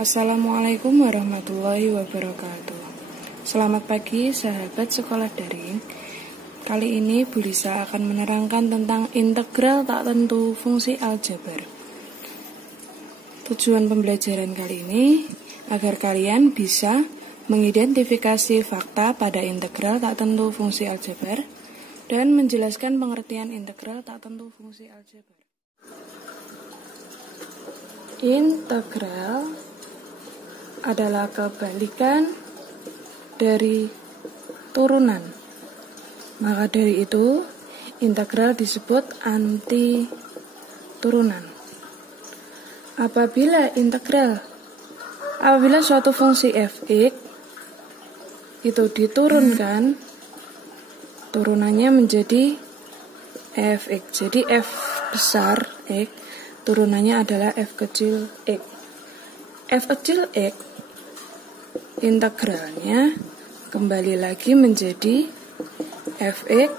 Assalamualaikum warahmatullahi wabarakatuh. Selamat pagi sahabat sekolah daring. Kali ini Bu Lisa akan menerangkan tentang integral tak tentu fungsi aljabar. Tujuan pembelajaran kali ini agar kalian bisa mengidentifikasi fakta pada integral tak tentu fungsi aljabar dan menjelaskan pengertian integral tak tentu fungsi aljabar. Integral adalah kebalikan dari turunan. Maka dari itu, integral disebut anti turunan. Apabila suatu fungsi f(x) itu diturunkan, turunannya menjadi f(x). Jadi f besar x turunannya adalah f kecil x. F kecil x integralnya kembali lagi menjadi fx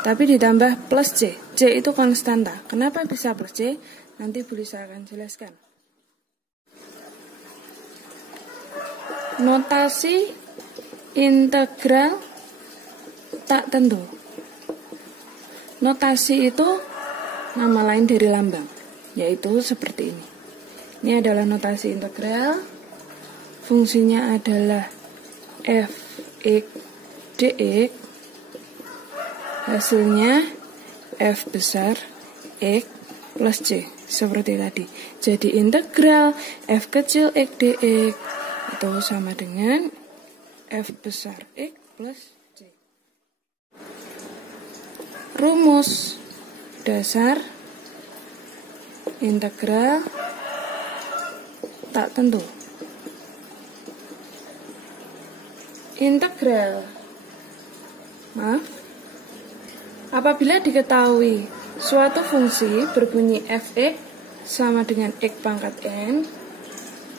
tapi ditambah plus c. C itu konstanta. Kenapa bisa plus c? Nanti Bu Lisa akan jelaskan. Notasi integral tak tentu. Notasi itu nama lain dari lambang, yaitu seperti ini. Ini adalah notasi integral. Fungsinya adalah fx dx. Hasilnya f besar x plus c, seperti tadi. Jadi integral f kecil x dx itu sama dengan f besar x plus c. Rumus dasar integral tak tentu. Apabila diketahui suatu fungsi berbunyi fx sama dengan x pangkat n,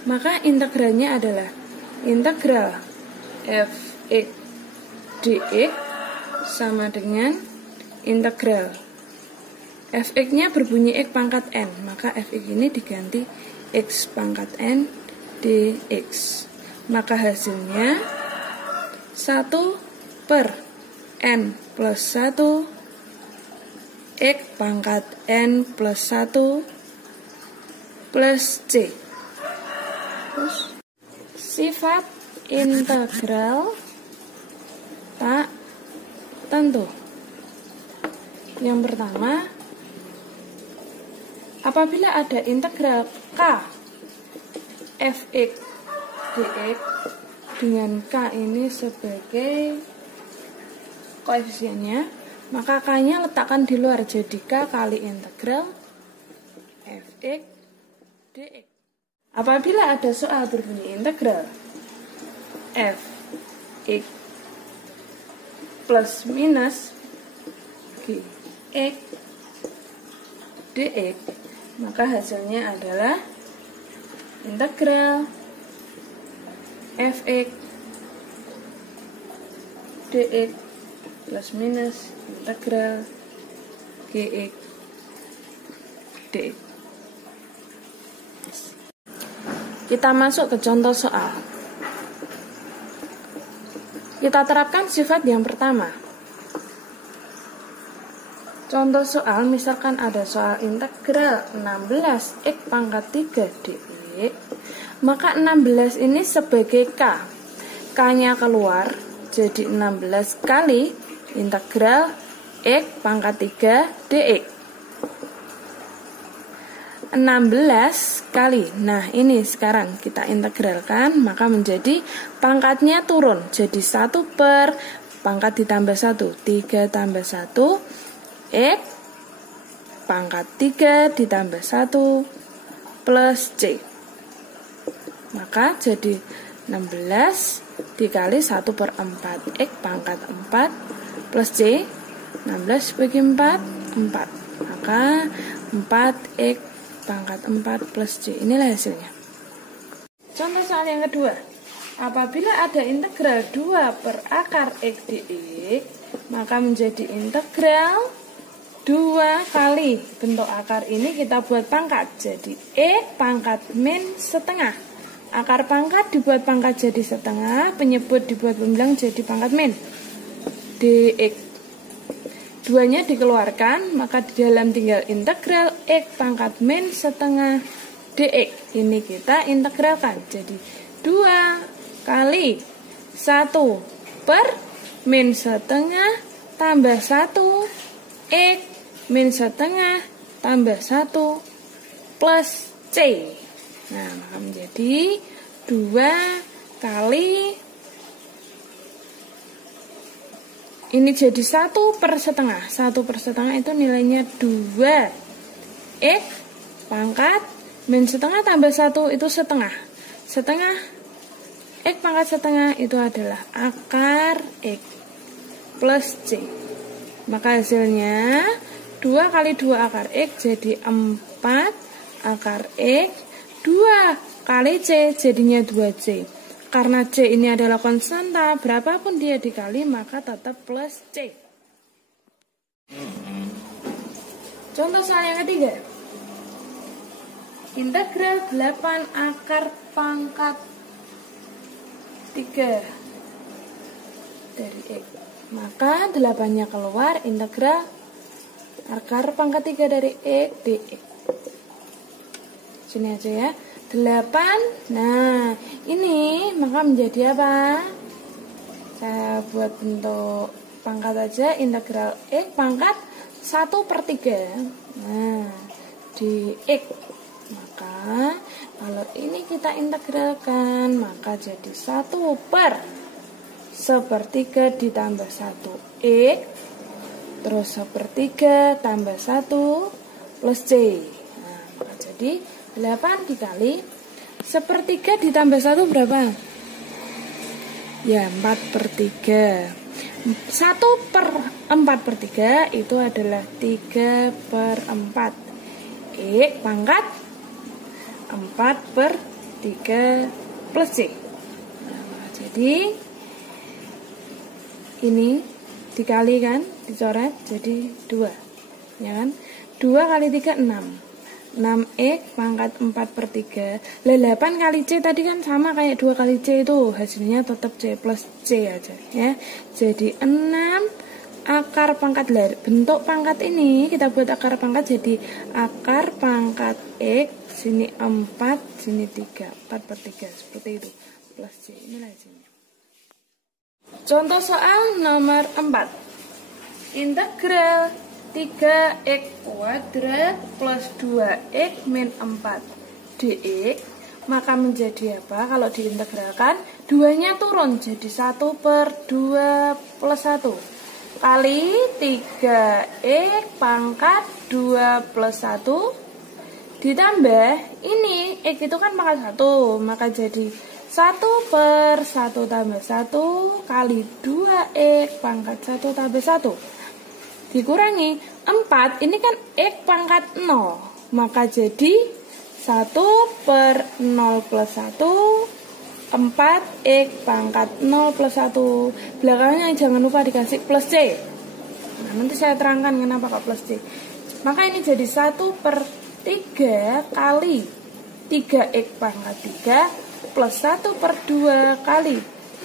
maka integralnya adalah integral fx dx sama dengan integral fx-nya berbunyi x pangkat n, maka fx ini diganti x pangkat n dx. Maka hasilnya 1 per n plus 1 x pangkat n plus 1 plus c. Terus, sifat integral tak tentu. Yang pertama, apabila ada integral k fx dx dengan k ini sebagai koefisiennya, maka k-nya letakkan di luar, jadi k kali integral fx dx. Apabila ada soal berbunyi integral fx plus minus gx dx, maka hasilnya adalah integral fx dx plus minus integral gx dx. Kita masuk ke contoh soal. Kita terapkan sifat yang pertama. Contoh soal, misalkan ada soal integral 16x pangkat 3 dx, maka 16 ini sebagai k. K-nya keluar, jadi 16 kali integral x pangkat 3 dx. 16 kali, nah ini sekarang kita integralkan, maka menjadi pangkatnya turun, jadi 1 per pangkat ditambah 1, 3 tambah 1 x pangkat 3 ditambah 1 plus c. Maka jadi 16 dikali 1 per 4 x pangkat 4 plus c. 16 bagi 4, 4. Maka 4x pangkat 4 plus c. Inilah hasilnya. Contoh soal yang kedua. Apabila ada integral 2 per akar x dx, maka menjadi integral 2 kali bentuk akar ini kita buat pangkat, jadi E pangkat min setengah Akar pangkat dibuat pangkat jadi setengah, penyebut dibuat pembilang jadi pangkat min. Dx. Duanya dikeluarkan, maka di dalam tinggal integral x pangkat min setengah dx. Ini kita integralkan. Jadi 2 kali 1 per min setengah tambah 1 x min setengah tambah 1 plus c. Nah, maka menjadi 2 kali, ini jadi 1 per setengah. 1 per setengah itu nilainya 2 x pangkat min setengah tambah 1 itu setengah. Setengah x pangkat setengah itu adalah akar x plus c. Maka hasilnya 2 kali 2 akar x jadi 4 akar x. 2 kali C jadinya 2C. Karena C ini adalah konstanta, berapapun dia dikali maka tetap plus C. Contoh soal yang ketiga. Integral 8 akar pangkat 3 dari X. Maka 8-nya keluar, integral akar pangkat 3 dari X dx. Sini aja ya, 8. Nah, ini maka menjadi apa? Saya buat bentuk pangkat aja, integral x pangkat 1 per 3. Nah, di x. Maka kalau ini kita integralkan, maka jadi 1 per 1/3 ditambah 1 x, terus 1/3 tambah 1 plus c. Nah, maka jadi 8 dikali 1/3 ditambah 1 berapa? Ya, 4/3. 1 per 4/3 itu adalah 3/4. X pangkat 4/3 plus C. Nah, jadi ini dikalikan, dicoret jadi 2. Ya kan? 2 kali 3 6. 6x pangkat 4/3. 8 kali C tadi kan sama kayak 2 kali C itu, hasilnya tetap C plus C aja ya. Jadi 6 akar pangkat. Bentuk pangkat ini kita buat akar pangkat, jadi akar pangkat X, sini 4, sini 3, 4/3 seperti itu plus C. Inilah hasilnya. Contoh soal nomor 4. Integral 3x kuadrat plus 2x min 4 dx. Maka menjadi apa? Kalau diintegralkan, 2-nya turun jadi 1 per 2 plus 1 kali 3x pangkat 2 plus 1 ditambah ini x itu kan pangkat 1, maka jadi 1 per 1 tambah 1 kali 2x pangkat 1 tambah 1 dikurangi 4, ini kan x pangkat 0, maka jadi 1 per 0 plus 1, 4x pangkat 0 plus 1. Belakangnya jangan lupa dikasih plus c. Nah, nanti saya terangkan kenapa kok plus c. Maka ini jadi 1 per 3 kali 3x pangkat 3 plus 1 per 2 kali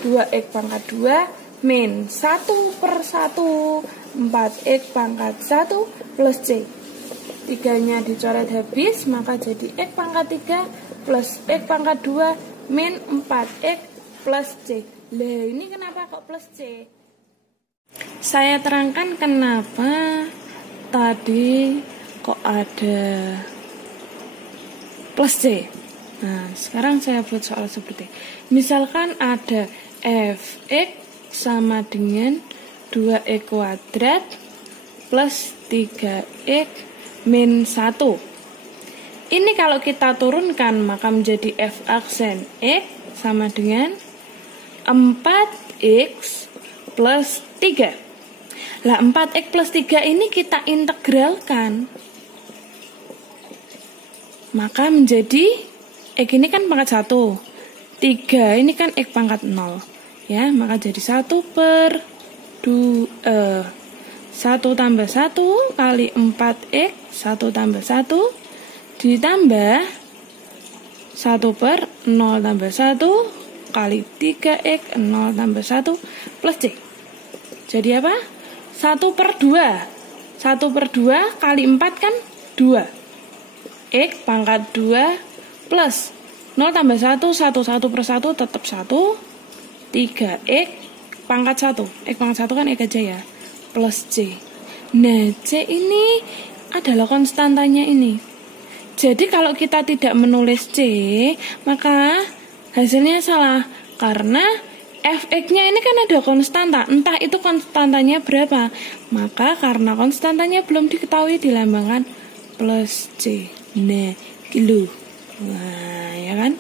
2x pangkat 2 min 1 per 1 4x pangkat 1 plus C. 3-nya dicoret habis, maka jadi x pangkat 3 plus x pangkat 2 min 4x plus C. Lah, ini kenapa kok plus C? Saya terangkan kenapa tadi kok ada plus C. Nah, sekarang saya buat soal seperti misalkan ada fx sama dengan 2x kuadrat plus 3x min 1. Ini kalau kita turunkan maka menjadi f aksen x sama dengan 4x plus 3. Lah 4x plus 3 ini kita integralkan, maka menjadi x ini kan pangkat 1, 3 ini kan x pangkat 0 ya, maka jadi 1 per 1 tambah 1 kali 4x 1 tambah 1 ditambah 1 per 0 tambah 1 kali 3X 0 tambah 1 plus C. Jadi apa? 1 per 2. 1 per 2 kali 4 kan 2. X pangkat 2 plus 0 tambah 1, 1 per 1 tetap 1. 3X pangkat 1. X pangkat 1 kan X aja ya. Plus C. Nah, C ini adalah konstantanya ini. Jadi kalau kita tidak menulis C, maka hasilnya salah. Karena Fx-nya ini kan ada konstanta. Entah itu konstantanya berapa. Maka karena konstantanya belum diketahui dilambangkan plus C. Nah, gitu. Wah, ya kan?